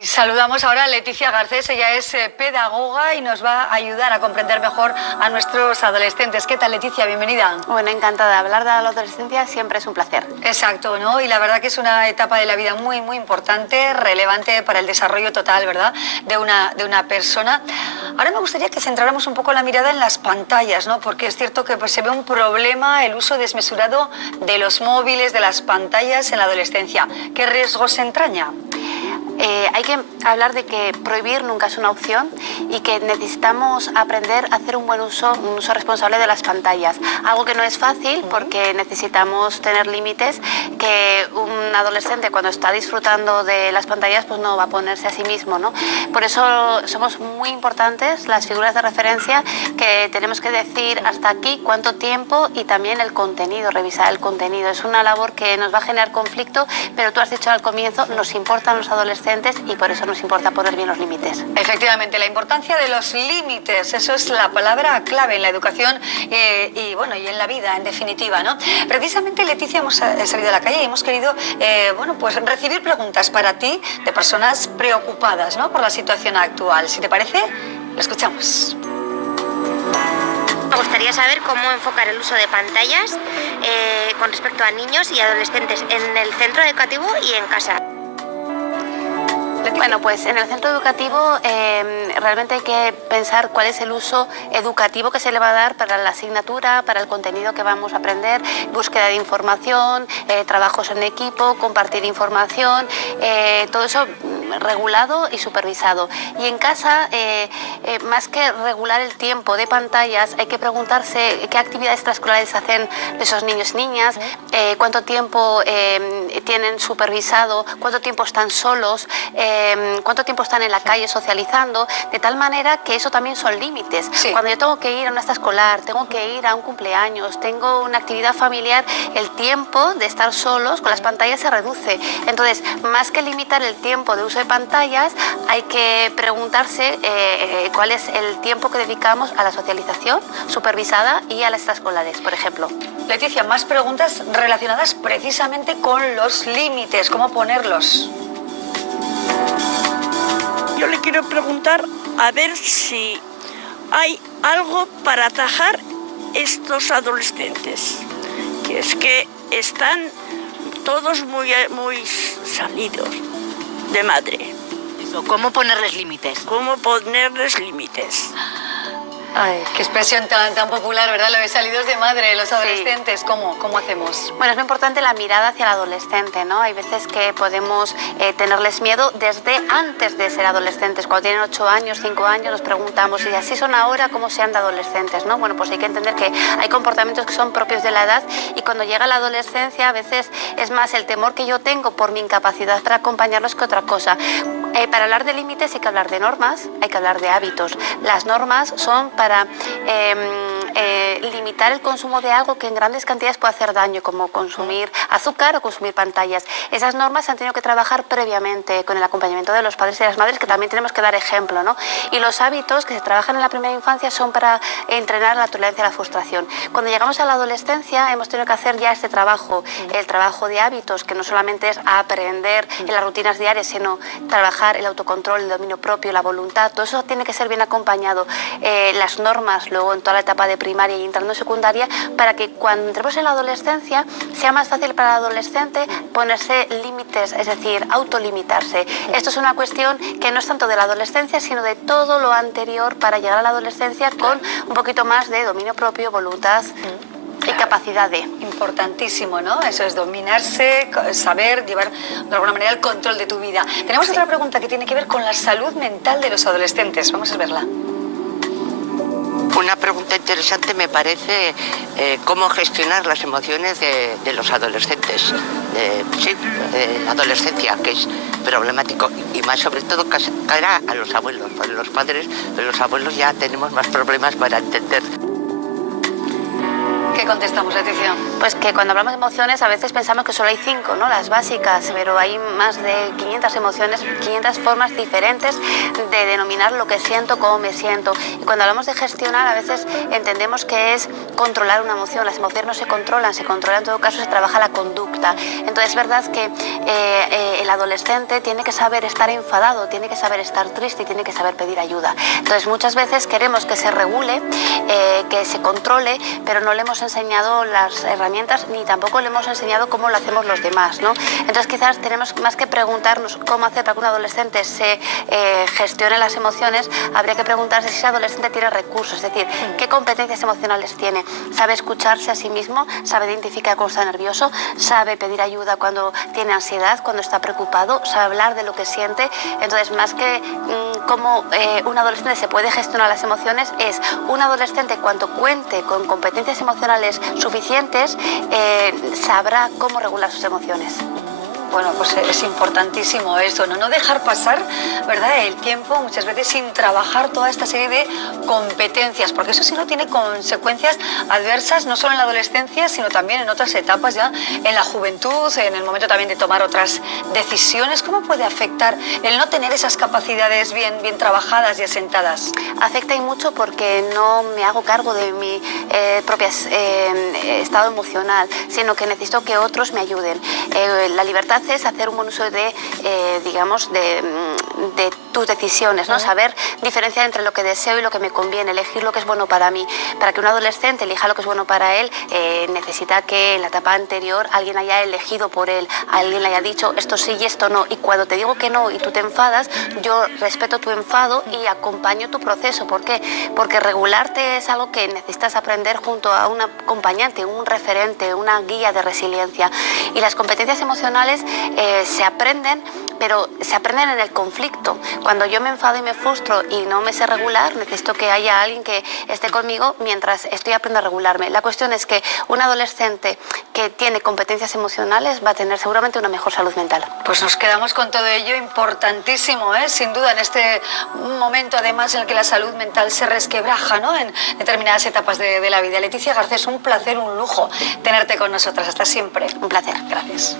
Saludamos ahora a Leticia Garcés, ella es pedagoga y nos va a ayudar a comprender mejor a nuestros adolescentes. ¿Qué tal, Leticia? Bienvenida. Bueno, encantada. Hablar de la adolescencia siempre es un placer. Exacto, ¿no? Y la verdad que es una etapa de la vida muy importante, relevante para el desarrollo total, ¿verdad?, de una persona. Ahora me gustaría que centráramos un poco la mirada en las pantallas, ¿no? Porque es cierto que se ve un problema, el uso desmesurado de los móviles, de las pantallas en la adolescencia. ¿Qué riesgos se entraña? Hay que hablar de que prohibir nunca es una opción y que necesitamos aprender a hacer un uso responsable de las pantallas. Algo que no es fácil porque necesitamos tener límites, que un adolescente cuando está disfrutando de las pantallas pues no va a ponerse a sí mismo, ¿no? Por eso somos muy importantes las figuras de referencia, que tenemos que decir hasta aquí, cuánto tiempo y también el contenido, revisar el contenido. Es una labor que nos va a generar conflicto, pero tú has dicho al comienzo, nos importan los adolescentes y por eso nos importa poner bien los límites. Efectivamente, la importancia de los límites, eso es la palabra clave en la educación y en la vida, en definitiva, ¿no? Precisamente, Leticia, hemos salido a la calle y hemos querido pues recibir preguntas para ti de personas preocupadas, ¿no?, por la situación actual. Si te parece, lo escuchamos. Me gustaría saber cómo enfocar el uso de pantallas con respecto a niños y adolescentes en el centro educativo y en casa. Bueno, pues en el centro educativo realmente hay que pensar cuál es el uso educativo que se le va a dar para la asignatura, para el contenido que vamos a aprender, búsqueda de información, trabajos en equipo, compartir información, todo eso regulado y supervisado. Y en casa, más que regular el tiempo de pantallas, hay que preguntarse qué actividades extraescolares hacen esos niños y niñas, cuánto tiempo tienen supervisado, cuánto tiempo están solos, cuánto tiempo están en la calle socializando, de tal manera que eso también son límites. Sí. Cuando yo tengo que ir a una extraescolar, tengo que ir a un cumpleaños, tengo una actividad familiar, el tiempo de estar solos con las pantallas se reduce. Entonces, más que limitar el tiempo de uso de pantallas, hay que preguntarse cuál es el tiempo que dedicamos a la socialización supervisada y a las extraescolares, por ejemplo. Leticia, más preguntas relacionadas precisamente con los límites, cómo ponerlos. Yo le quiero preguntar a ver si hay algo para atajar estos adolescentes, que es que están todos muy salidos de madre. ¿Cómo ponerles límites? ¿Cómo ponerles límites? Ay, qué expresión tan popular, ¿verdad? Lo de salidos de madre, los adolescentes. Sí. ¿Cómo hacemos? Bueno, es muy importante la mirada hacia el adolescente, ¿no? Hay veces que podemos tenerles miedo desde antes de ser adolescentes. Cuando tienen 8 años, 5 años, nos preguntamos, y así son ahora, ¿cómo sean de adolescentes, no? Bueno, pues hay que entender que hay comportamientos que son propios de la edad y cuando llega la adolescencia a veces es más el temor que yo tengo por mi incapacidad para acompañarlos que otra cosa. Para hablar de límites hay que hablar de normas, hay que hablar de hábitos. Las normas son para limitar el consumo de algo que en grandes cantidades puede hacer daño, como consumir azúcar o consumir pantallas. Esas normas se han tenido que trabajar previamente con el acompañamiento de los padres y las madres, que también tenemos que dar ejemplo, ¿no? Y los hábitos que se trabajan en la primera infancia son para entrenar la tolerancia a la frustración. Cuando llegamos a la adolescencia hemos tenido que hacer ya este trabajo, el trabajo de hábitos, que no solamente es aprender en las rutinas diarias, sino trabajar el autocontrol, el dominio propio, la voluntad. Todo eso tiene que ser bien acompañado. Las normas luego en toda la etapa de primaria y entrando en secundaria, para que cuando entremos en la adolescencia sea más fácil para el adolescente ponerse límites, es decir, autolimitarse. Esto es una cuestión que no es tanto de la adolescencia, sino de todo lo anterior para llegar a la adolescencia con un poquito más de dominio propio, voluntad y capacidad de. Importantísimo, ¿no? Eso es dominarse, saber llevar de alguna manera el control de tu vida. Tenemos otra pregunta que tiene que ver con la salud mental de los adolescentes. Vamos a verla. Una pregunta interesante me parece cómo gestionar las emociones de los adolescentes. La adolescencia, que es problemático, y más sobre todo cara a los abuelos, porque los padres de los abuelos ya tenemos más problemas para entender. ¿Qué contestamos, Leticia? Pues que cuando hablamos de emociones a veces pensamos que solo hay 5, ¿no? Las básicas, pero hay más de 500 emociones, 500 formas diferentes de denominar lo que siento, cómo me siento. Y cuando hablamos de gestionar a veces entendemos que es controlar una emoción. Las emociones no se controlan en todo caso se trabaja la conducta. Entonces es verdad que el adolescente tiene que saber estar enfadado, tiene que saber estar triste y tiene que saber pedir ayuda. Entonces muchas veces queremos que se regule, que se controle, pero no le hemos enseñado las herramientas ni tampoco le hemos enseñado cómo lo hacemos los demás, ¿no? Entonces quizás tenemos más que preguntarnos cómo hacer para que un adolescente se gestione las emociones, habría que preguntarse si ese adolescente tiene recursos, es decir, qué competencias emocionales tiene. ¿Sabe escucharse a sí mismo? ¿Sabe identificar cuando está nervioso? ¿Sabe pedir ayuda cuando tiene ansiedad, cuando está preocupado? ¿Sabe hablar de lo que siente? Entonces, más que cómo un adolescente se puede gestionar las emociones, es un adolescente cuando cuente con competencias emocionales suficientes, sabrá cómo regular sus emociones. Bueno, pues es importantísimo esto, ¿no? Dejar pasar, ¿verdad?, el tiempo muchas veces sin trabajar toda esta serie de competencias, porque eso sí no tiene consecuencias adversas, no solo en la adolescencia, sino también en otras etapas ya, en la juventud, en el momento también de tomar otras decisiones. ¿Cómo puede afectar el no tener esas capacidades bien trabajadas y asentadas? Afecta y mucho porque no me hago cargo de mi propio estado emocional, sino que necesito que otros me ayuden. La libertad es hacer un buen uso de, digamos, de tus decisiones, ¿no? Saber diferenciar entre lo que deseo y lo que me conviene, elegir lo que es bueno para mí. Para que un adolescente elija lo que es bueno para él, necesita que en la etapa anterior alguien haya elegido por él, alguien le haya dicho esto sí y esto no. Y cuando te digo que no y tú te enfadas, yo respeto tu enfado y acompaño tu proceso. ¿Por qué? Porque regularte es algo que necesitas aprender junto a un acompañante, un referente, una guía de resiliencia. Y las competencias emocionales se aprenden, pero se aprenden en el conflicto. Cuando yo me enfado y me frustro y no me sé regular, necesito que haya alguien que esté conmigo mientras estoy aprendiendo a regularme. La cuestión es que un adolescente que tiene competencias emocionales va a tener seguramente una mejor salud mental. Pues nos quedamos con todo ello, importantísimo, sin duda, en este momento además en el que la salud mental se resquebraja, ¿no?, en determinadas etapas de la vida. Leticia Garcés, un placer, un lujo tenerte con nosotras. Hasta siempre. Un placer. Gracias.